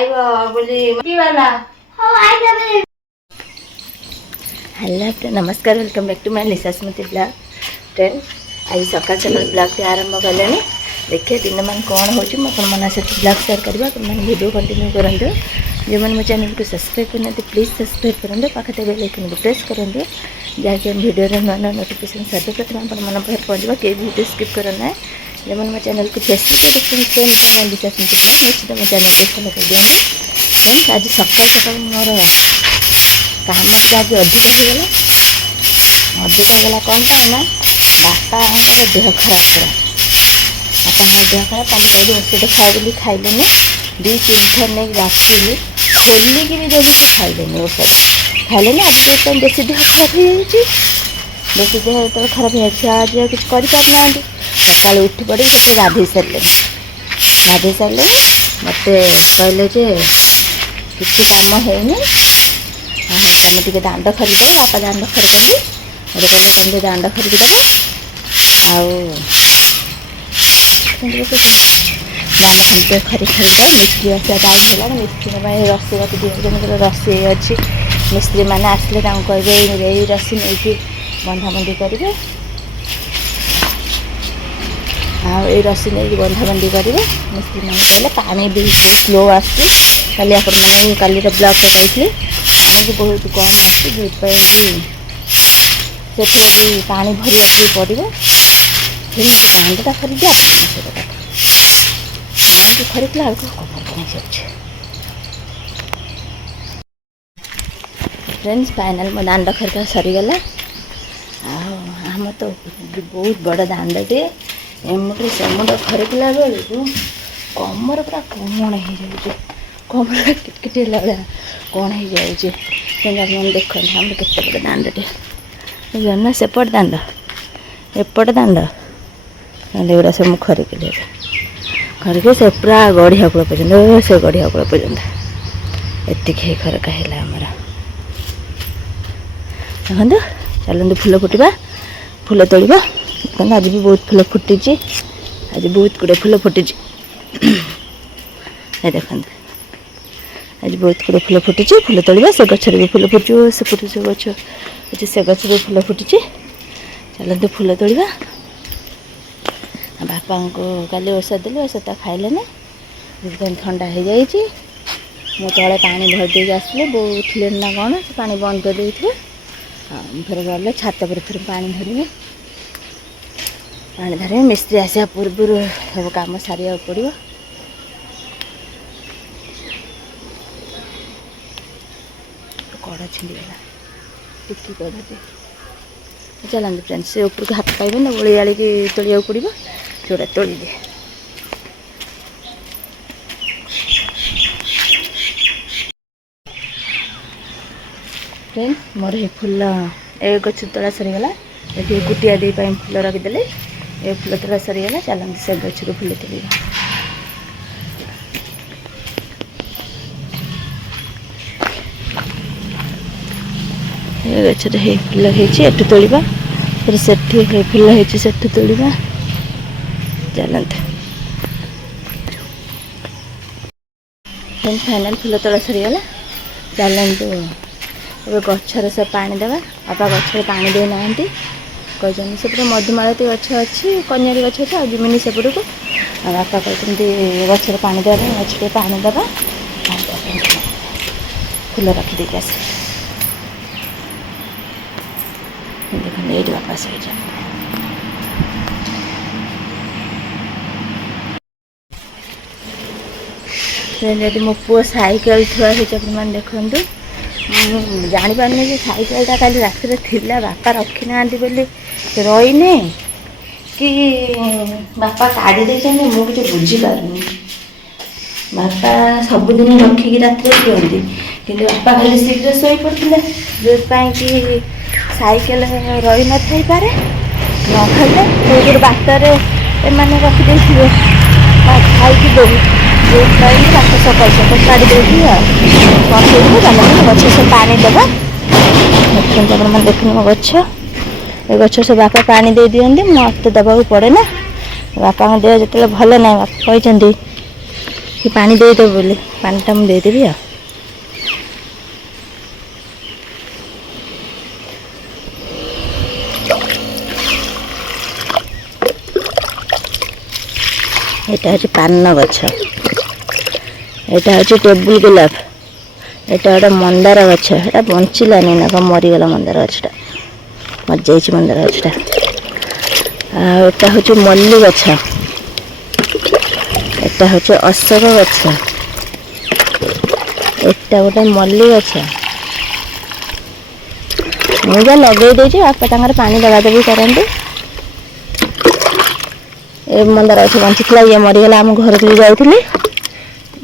आइबो बोली की वाला हो आई जाबे। हेलो नमस्कार welcome back to my Lisa Smriti blog friend. आज सकाल सकाल ब्लॉग टी आरंभ कले देखिए दिन मान कौन हो मन से ब्लॉग शेयर करवा वीडियो कंटिन्यू करूँ। जो मैंने मो चैनल को सब्सक्राइब करना प्लीज सब्सक्राइब करेंगे पाखे बेल आइकन को प्रेस करेंगे जहाँकि वीडियो नुआ नुआ नोटिफिकेशन सर्वप्रथम मन पाखे पहुँचो कि वीडियो स्किप करना है। जो मैंने मो चैनल को फेसबुक देखते हैं लिसा स्मृति ब्लॉग निश्चित मो चैनल को फॉलो कर दिखाँ। फ्रेंड्स आज सकाल सकाल मोर काम आज अधिक होगला कौन पाए ना बापा देह खराब पूरा बापा देह खराब पानी औषध खाए बोली खाइले दी तीन थर नहीं राखी खोलिकी भी जब से खाइले औषध खाइले आज एकदम बेसी देह खराब हो जाए बेसी देह तो खराब हो आज कुछ करना सका उठी पड़ी से गाधे सारे मत कहले किसी काम है तुम टे दांड खरीद बापा दांड खरीदी मत कहले तुम दांड खरीददेव दांड खरीद खरी खरीद मिस्त्री आसा टाइम है मिस्त्री रसी रखी दिए रसी अच्छी मिस्त्री मैंने आसले कहे यही रसी नहीं बंधाबंधी करेंगे रसी नहीं बंधाबंधी करेंगे मिस्त्री मैंने कहले पानी भी स्लो आसती कल आपने कल ब्लॉक कही पानी भी बहुत कम आसपाई से पानी भरिया पड़ो फिर दांडा खरीद दांड खरीद फ्रेंड्स फाइनल मो दांड खरीदा सरीगला आम तो बहुत बड़ दांडटे एमुटे सेमुट खरीदला बेलू कमर पूरा कण हो कमर किटकिट भाया कण हो जाए देखते आम केते बड़े दांडटे ना सेपट दांड एपट दांड एगुड़ा सब खरीदली खरीद से पूरा गढ़िया कूल पर्यटन से गढ़िया कूल पर्यटन एति खरका है देखते चलते फूल फुटा फूल तोड़ा देखते आज भी बहुत फूल फुटी आज बहुत गुड़े फूल फुटी देखते आज बहुत गुड़े फूल फुटी फूल तोड़ा से गचर भी फूल फुटू से गच अच्छे से गच भी फूल फुटी चलते फूल तोड़ा बापा को काली औषध देली औषध खाइले एकदम ठंडा हो जाए मो तले पानी भर दे आसली बो उठले ना कौन से पानी बंद कर दे फिर गले छात पर फिर पानी धरवे पानी धरवे मिस्त्री आसा पूर्व सब कम सारे पड़ो कड़ छिंडीगला टिकी कड़े चलते फ्रेंड्स से ऊपर को हाथ पाइबे ना ओली आड़ी तोलिया पड़ो जोड़ा तोड़ी दे फ्रेंड्स मोर ये फूल ए गछ तोड़ा सरीगला ये कुटिया दी फूल रखीदे ये फूल तोड़ा सरीगला चलते से गछ रू फूल तोड़ ये गछ फूल होती तोड़ा फिर से फूल होती तोड़ा चलते फाइनल फूल तोड़ा सरीगला चलते अब गचर से पानी देवा बापा गचर पानी दे ना कहते सेपटे मधुमालती गछ अच्छी कन्यारी गछ अच्छी जिमिनी सेपट को बापा कहते गचर पानी देवा गच पानी देवा फूल रखीदे आस देखते ये बापा सही जब मो पु साइकेल थुआ देखु जापारे साइकेलटा कल रात बापा रखी ना बोली रहीने कि बापा काढ़ी देते मुझे बुझीपारूनी बापा सबुदिन रखिकी रात दिखती कि बापा खाली शीघ्र शोई पड़ते जो कि साइकेल रही न थी पारे न खाइले कोई बाटर एम रखिदे खाई दे जो बात सकाल सकाल काढ़ी देगी चलते गच से पानी देवा देखने गच ये गच से बापा पानी दे दिखती मत दबा पड़े ना बापा देह जो भल ना बापा कहते कि पानी देदेव बोले पानीटा मुझे देदेवी आ এটা হচ্ছে পান্ন গছ, এটা হচ্ছে টেবুল গোলাপ, এটা গোটে মন্দার গছ, এটা বଞ୍ଚିলানি না কম মরিগলা মন্দার গছটা, মরিଯାଇଛି ମନ୍ଦାର ଗଛଟା। ଆଉ এটা হচ্ছে ମଲ୍ଲି ଗଛ, এটা হচ্ছে ଅଶୋକ ଗଛ, এটা ଗୋଟେ ମଲ୍ଲି ଗଛ। ମୁଁ ଯା ଲଗେଇ ଦେଇଛି, ବାପା ତାଙ୍କର ପାଣି ଦେବାଦେବି କରନ୍ତି। ଏ ମନ୍ଦାର ଗଛ ବଞ୍ଚିଥିଲା, ଇଏ ମରିଗଲା, ଆମ ଘରକୁ ବି ଯାଇଥିଲି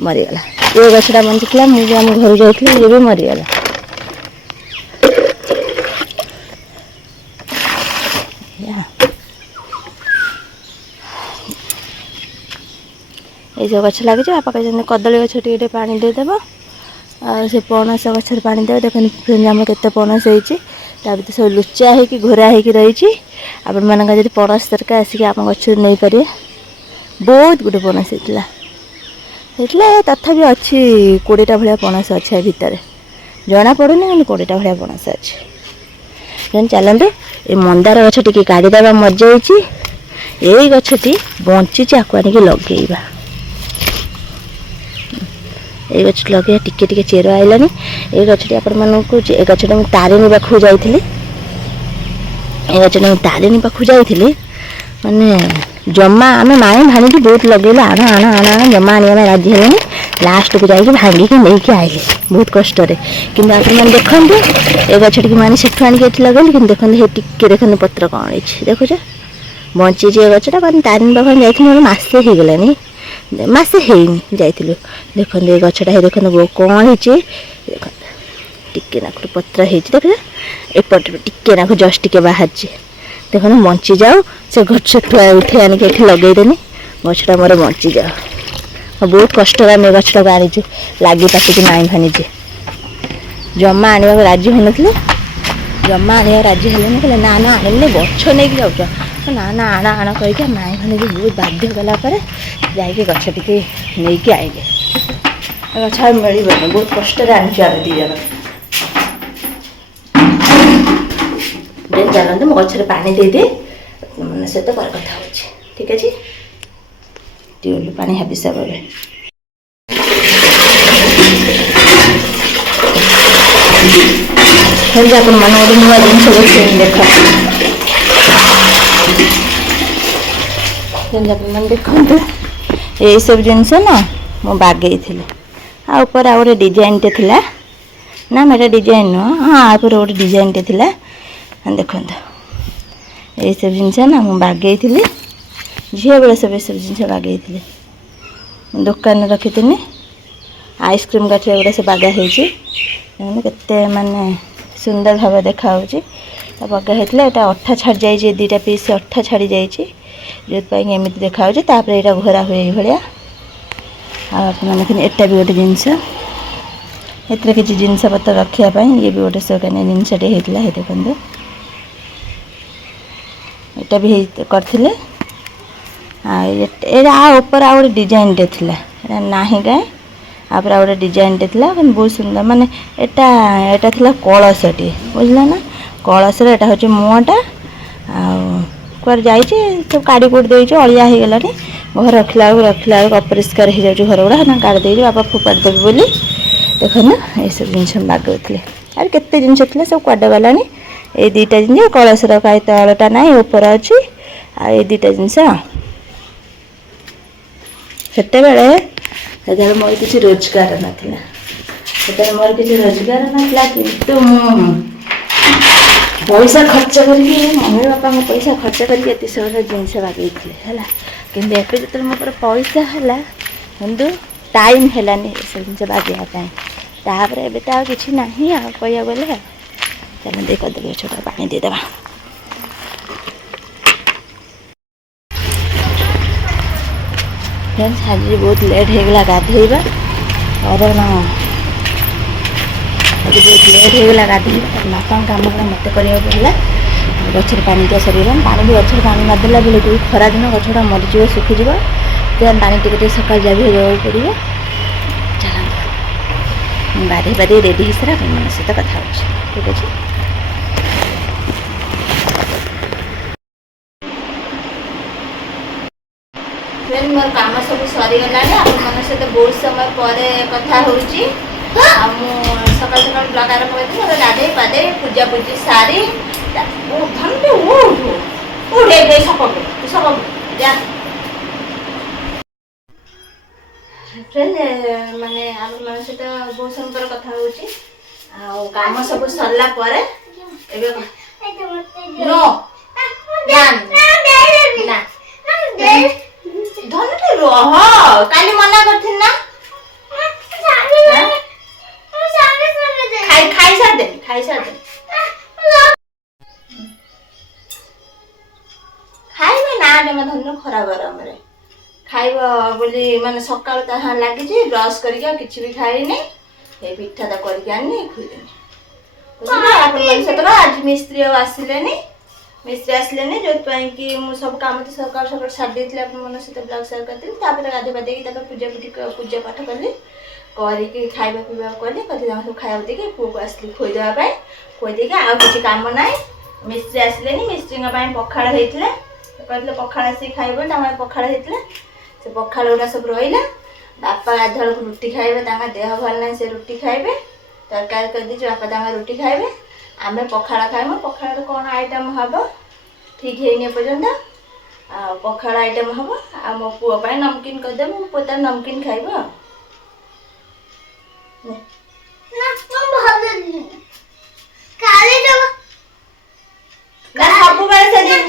ମରିଗଲା। ଏ ଗଛଟା ବଞ୍ଚିଥିଲା, ମୁଁ ବି ଆମ ଘରକୁ ଯାଇଥିଲି, ଇଏ ବି ମରିଗଲା। এইসব গଛ ଲାଗିଛି। ବାପା କହିଛନ୍ତି କଦଳୀ ଗଛ ଟିକେ ଟିକେ ପାଣି ଦେଇଦେବ, ଆଉ ସେ ପଣସ ଗଛରେ ପାଣି ଦେବ। ଦେଖନ୍ତୁ ଆମର କେତେ ପଣସ ହେଇଛି, ତା ଭିତରେ ସବୁ ଲୁଚା ହେଇକି ଘୋରା ହେଇକି ରହିଛି। ଆପଣମାନଙ୍କ ଯଦି ପଣସ ଦରକାର ଆସିକି ଆମ ଗଛରୁ ନେଇପାରିବେ। ବହୁତ ଗୋଟେ ପଣସ ହେଇଥିଲା, ତଥାପି ଅଛି 20ଟା ଭଳିଆ ପଣସ ଅଛି ଏ ଭିତରେ, ଜଣାପଡ଼ୁନି କିନ୍ତୁ 20ଟା ଭଳିଆ ପଣସ ଅଛି। ଚାଲନ୍ତୁ ଏ ମନ୍ଦାର ଗଛ ଟିକେ କାଢ଼ିଦେବା, ମରିଯାଇଛି। ଏଇ ଗଛଟି ବଞ୍ଚିଛି, ଆକୁ ଆଣିକି ଲଗେଇବା। এই ଗଛ ଲଗେଇବା, ଟିକେ ଟିକେ ଚେର ଆଇଲାଣି। এই ଗଛଟି ଆପଣମାନଙ୍କୁ ଏ ଗଛଟା ମୁଁ ତାରିଣୀ ପାଖକୁ ଯାଇଥିଲି, ଏ ଗଛଟା ମୁଁ ତାରିଣୀ ପାଖକୁ ଯାଇଥିଲି। ମାନେ ଜମା ଆମେ ମାଇଁ ଭାଣିକି ବହୁତ ଲଗେଇଲୁ, ଆଣ ଆଣ ଆଣ ଆଣ, ଜମା ଆଣିବା ପାଇଁ ରାଜି ହେଲେନି। ଲାଷ୍ଟକୁ ଯାଇକି ଭାଙ୍ଗିକି ନେଇକି ଆଇଲି ବହୁତ କଷ୍ଟରେ। କିନ୍ତୁ ଆପଣମାନେ ଦେଖନ୍ତୁ ଏ ଗଛଟିକି ମୁଁ ଆଣି ସେଠୁ ଆଣିକି ଏଠି ଲଗେଇଲି, କିନ୍ତୁ ଦେଖନ୍ତୁ ହେ ଟିକେ ଦେଖନ୍ତୁ ପତ୍ର କ'ଣ ହେଇଛି, ଦେଖୁଛ ବଞ୍ଚିଛି ଏ ଗଛଟା। ମାନେ ତାରିଣୀ ପାଖକୁ ଯାଇଥିଲି, ମୋର ମାସେ ହେଇଗଲାଣି, ମାସେ ହେଇନି ଯାଇଥିଲୁ। ଦେଖନ୍ତୁ ଏ ଗଛଟା ଦେଖନ୍ତୁ କ'ଣ ହେଇଛି, ଦେଖନ୍ତୁ ଟିକେ ନାକୁ ପତ୍ର ହେଇଛି, ଦେଖୁଛ ଏପଟରେ ଟିକେ ନାକୁ ଜଷ୍ଟ ଟିକେ ବାହାରିଛି। ଦେଖନ୍ତୁ ବଞ୍ଚିଯାଉ, ସେ ଗଛଠୁ ଉଠେଇ ଆଣିକି ଏଠି ଲଗେଇଦେନି, ଗଛଟା ମୋର ବଞ୍ଚିଯାଉ। ବହୁତ କଷ୍ଟରେ ଆମେ ଏ ଗଛଟାକୁ ଆଣିଛୁ, ଲାଗି ପାତିକି ମାଇଁ ଭାଣିଛି। ଜମା ଆଣିବାକୁ ରାଜି ହେଉନଥିଲେ, ଜମା ଆଣିବାକୁ ରାଜି ହେଲେନି। କହିଲେ ନା ନା ଆଣିଲେ ଗଛ ନେଇକି ଯାଉଛ, ନା ନା ଆଣ ଆଣ କହିକି ମାଇଁ ଭାଣିକି ବହୁତ ବାଧ୍ୟ କଲା ପରେ ଯାଇକି ଗଛ ଟିକେ ନେଇକି ଆଇଲେ। ଗଛ ଆଉ ମିଳିବନି, ବହୁତ କଷ୍ଟରେ ଆଣିଛୁ ଆମେ 2 ଜଣ। ଚାଲନ୍ତୁ ମୁଁ ଗଛରେ ପାଣି ଦେଇଦିଏ, ଆପଣମାନଙ୍କ ସହିତ ପରେ କଥା ହେଉଛି, ଠିକ୍ ଅଛି। ଟ୍ୟୁବ୍ ପାଣି ହାବି ସାରିଲେ ଆପଣମାନେ ଗୋଟେ ନୂଆ ଜିନିଷ ଦେଖେଇନି, ଦେଖ ଆପଣମାନେ ଦେଖନ୍ତୁ। ଏଇସବୁ ଜିନିଷ ନା ମୁଁ ବାଗେଇଥିଲି, ଆଉ ଉପରେ ଆଉ ଗୋଟେ ଡିଜାଇନଟେ ଥିଲା ନା, ଏଇଟା ଡିଜାଇନ ନୁହଁ, ହଁ ଉପରେ ଗୋଟେ ଡିଜାଇନଟେ ଥିଲା। ଦେଖନ୍ତୁ ଏଇସବୁ ଜିନିଷ ନା ମୁଁ ବାଗେଇଥିଲି, ଝିଅ ବେଳେ ସବୁ ଏସବୁ ଜିନିଷ ବାଗେଇଥିଲି। ଦୋକାନରେ ରଖିଥିଲି, ଆଇସ୍କ୍ରିମ୍ କାଠି ଏଗୁଡ଼ା ସବୁ ବାଗା ହେଇଛି। ଦେଖନ୍ତୁ କେତେ ମାନେ ସୁନ୍ଦର ଭାବେ ଦେଖାହେଉଛି, ବଗା ହେଇଥିଲା। ଏଇଟା ଅଠା ଛାଡ଼ି ଯାଇଛି, 2ଟା ପିସ୍ ଅଠା ଛାଡ଼ି ଯାଇଛି, ଯେଉଁଥିପାଇଁ ଏମିତି ଦେଖାହେଉଛି। ତାପରେ ଏଇଟା ଘୋରା ହୁଏ ଏଇଭଳିଆ। ଆଉ ଆପଣମାନେ ଦେଖନ୍ତୁ ଏଟା ବି ଗୋଟେ ଜିନିଷ, ଏଥିରେ କିଛି ଜିନିଷ ପତ୍ର ରଖିବା ପାଇଁ, ଇଏ ବି ଗୋଟେ ଶୌକିନିଆ ଜିନିଷଟେ ହେଇଥିଲା। ହେଇ ଦେଖନ୍ତୁ ଏଟା ବି କରିଥିଲେ। ଆଉ ଏଇଟା ଉପରେ ଆଉ ଗୋଟେ ଡିଜାଇନଟେ ଥିଲା, ଏଇଟା ନାହିଁ କାହିଁ, ତାପରେ ଆଉ ଗୋଟେ ଡିଜାଇନଟେ ଥିଲା, କିନ୍ତୁ ବହୁତ ସୁନ୍ଦର। ମାନେ ଏଟା ଥିଲା କଳସଟିଏ, ବୁଝିଲ ନା, କଳସର ଏଟା ହେଉଛି ମୁହଁଟା। ଆଉ କୁଆଡ଼େ ଯାଇଛି, ସବୁ କାଡ଼ି କୁଡ଼ି ଦେଇଛୁ, ଅଳିଆ ହେଇଗଲାଣି। ଘରେ ରଖିଲା ବେଳକୁ ଅପରିଷ୍କାର ହେଇଯାଉଛି ଘର ଗୁଡ଼ା, ନା କାଢ଼ି ଦେଇଛୁ, ବାପା ଫୋପାଡ଼ି ଦେବି ବୋଲି। ଦେଖନ୍ତୁ ଏଇସବୁ ଜିନିଷ ବାଗଉଥିଲେ। ଆଉ କେତେ ଜିନିଷ ଥିଲା, ସବୁ କୁଆଡ଼େ ଗଲାଣି। ଏଇ 2ଟା ଜିନିଷ, କଳସର କାହିଁ ତଳଟା ନାହିଁ, ଉପରେ ଅଛି। ଆଉ ଏଇ 2ଟା ଜିନିଷ। ସେତେବେଳେ ମୋର କିଛି ରୋଜଗାର ନଥିଲା, କିନ୍ତୁ ମୁଁ ପଇସା ଖର୍ଚ୍ଚ କରିକି, ମମି ବାପାଙ୍କ ପଇସା ଖର୍ଚ୍ଚ କରିକି ଏତେ ସବୁ ଜିନିଷ ବାଗେଇଥିଲେ ହେଲା। କିନ୍ତୁ ଏବେ ଯେତେବେଳେ ମୋ ପାଖରେ ପଇସା ହେଲା, କିନ୍ତୁ ଟାଇମ୍ ହେଲାନି ଏସବୁ ଜିନିଷ ବାଗେଇବା ପାଇଁ। ତାପରେ ଏବେ ତ ଆଉ କିଛି ନାହିଁ, ଆଉ କହିବାକୁ ଗଲେ। ଚାଲନ୍ତୁ ଏ କଦଳୀ ଗଛଟା ପାଣି ଦେଇଦେବା। ଆଜି ବହୁତ ଲେଟ୍ ହେଇଗଲା ଗାଧୋଇବା, କାରଣ ଆଜି ବହୁତ ଲେଟ୍ ହେଇଗଲା ଗାଧୋଇବା। ବାପାଙ୍କ କାମ ଗୁଡ଼ା ମୋତେ କରିବାକୁ ପଡ଼ିଲା। ଗଛରେ ପାଣି ଦିଆ ସରିଗଲାଣି, ପାଣି ବି ଗଛରେ ପାଣି ନଦେଲା ବେଳକୁ ଖରାଦିନ ଗଛଟା ମରିଯିବ, ଶୁଖିଯିବ। नित्य पानी टिके सकाल जा भी पड़ो। चलो गाधे पाधे रेडी हो सारा अपन सहित कथा हो। ठीक अच्छे फ्रेंड मोर काम सब सरीगला अपन सहित बहुत समय पर कथा हो सकाल सकाल ब्लॉग आरंभ करती मोर गाधे पाधे पूजा पूजी सारी फ्रेंड माने अपन सहित बहुत समय पर कथा हो काम सब सरला पर एबे नो ना धन रह काली मना करथिन ना खाई सार दे खाइबे ना रे मैं धन खरा गरम रे खाइब बोली माने सकाळ ता लागि ब्रश करके किछि भी खाई नै हे पिठा ता करके आनी खुई देनी अपन मन से तो आज मिस्त्री आसिले नै मिस्त्री आसिले नै जोत पई कि मु सब काम तो सकाळ सकाळ साथ देथिले अपन मन से ब्लॉग शेयर करथिन तापर गाधे बादे की तापर पूजा पाठ करली करिके खाइबा पीबा करली कथि हम सब खाइबा देके पुओ को आसली खोई देबा पई खोई देके आ किछि काम नै मिस्त्री आसिले नै मिस्त्री पई पखाळ हेतिले कहले पखाळ आसी खाइबो तामा पखाळ हेतिले से पखाळ उडा सब रहिला बापा गाधळ रोटी खाइबे तांगा देह भल नै से रोटी खाइबे तरकारी कर दी बापा तांगा रोटी खाइबे आमे पखाळ खाइबो पखाळ कोन आइटम हबो ठीक हेने पर्यंत आ पखाळ आइटम हबो आ मो पुओ पई नमकीन कर दे मो पोता नमकीन खाइबो ना मम भल काले जो ना सब बार से दिन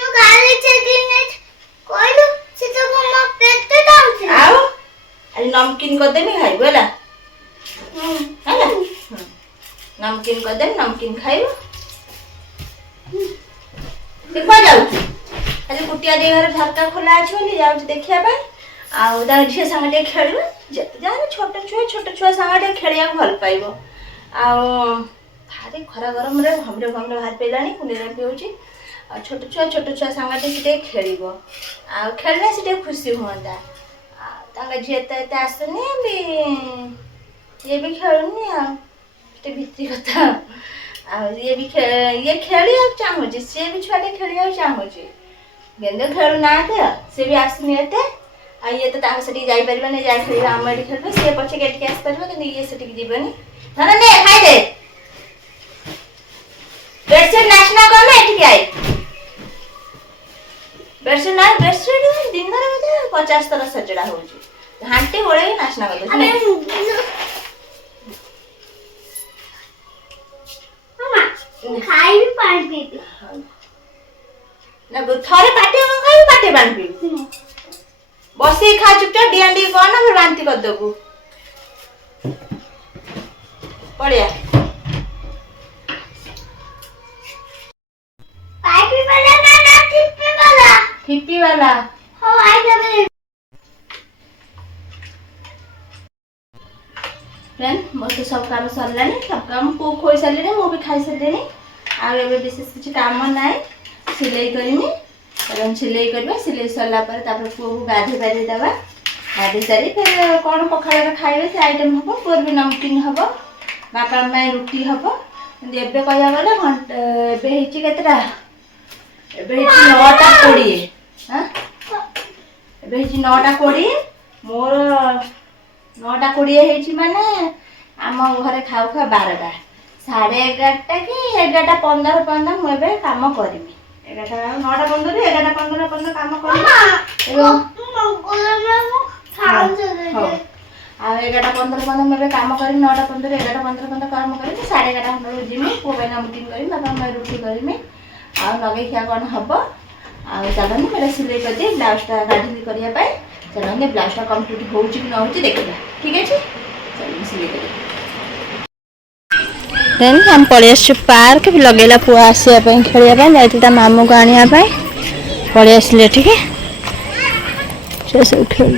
मो काले से दिन कोइलो से तो मम पेट डाउन आओ अरे नमकीन कर दे मी खाइबो होला हैला नमकीन कर दे नमकीन खाइबो देखा जाऊ अरे कुटिया दे घर झरका खोला अछि बोली जाऊ देखिया बा आ उदा झिया संगटे खेलबो जते जाने छोट छुआ संगटे खेलिया भल पाइबो आ भारी खरा गरम रे हमरे बाहर पेलानी कुनेरा पिउची आ छोट छुआ संगटे सिटे खेलिबो आ खेलने सिटे खुशी होंदा आ तांगा झिया त आसने भी ये भी खेलनी आ ते भित्री कथा आ ये खेली अब चाहू छी से भी छुआटे खेलिया चाहू छी गेंदे खेलु ना थे से भी आसनी एते आ ये तो तांग सटी जाई परबे ने जाई खेली हम एडी खेलबे से पछे गेट के आस परबे कि ये सटी जीवनी ना ने खाई दे बेसे नाचना कोन एठी आई बेसे ना बेसे दिन रे मते 50 तरह सजड़ा हो छी हांटे गोळे नाचना कर दे मामा खाई भी पानी पी ना थोड़े पाटे हम खाई पाटे पानी पी बसी खा चुपचाप डियांडी कौन ना फिर वांती कर देबू बढ़िया पाइपी वाला ना टिप्पी वाला हो आई जब फ्रेंड मोर तो सब काम सरलानी सब काम को खोई सरले मो भी खाई सरलेनी आ एबे विशेष किछ काम नै सिलाई करनी रन सिलाई करबा सिलाई सरला पर तापर को गाधे बाधे दबा गाधे सारी फिर कोन पखाळ खाइबे से आइटम हबो पर भी नमकीन हबो बापा में रोटी हबो एबे कया गले घंटा एबे हिची केतरा एबे हिची 9टा 20 हां एबे हिची 9टा 20 मोर 9टा 20 हिची माने आम घरे खाउ खा 12टा 11:30 कि 11:15 मु एबे काम करमी 9टा 15 11:15 काम करमी आ 11:15 मैं काम करी 9:15 11:15 काम करी 11:30 जिमी पो भाई नमकीन करी बापा मैं रोटी करी आ लगे क्या कौन हम आ चलनी मेरा सिलाई कर दिए ब्लाउजटा गाढ़ी करने चलने ब्लाउजटा कम्प्लीट हो देखा ठीक है चल सिलाई कर देन हम पड़े पार्क भी लगेला पुआ आसवाई खेलने जाती मामू को आने पड़े आसले ठीक है सब खेल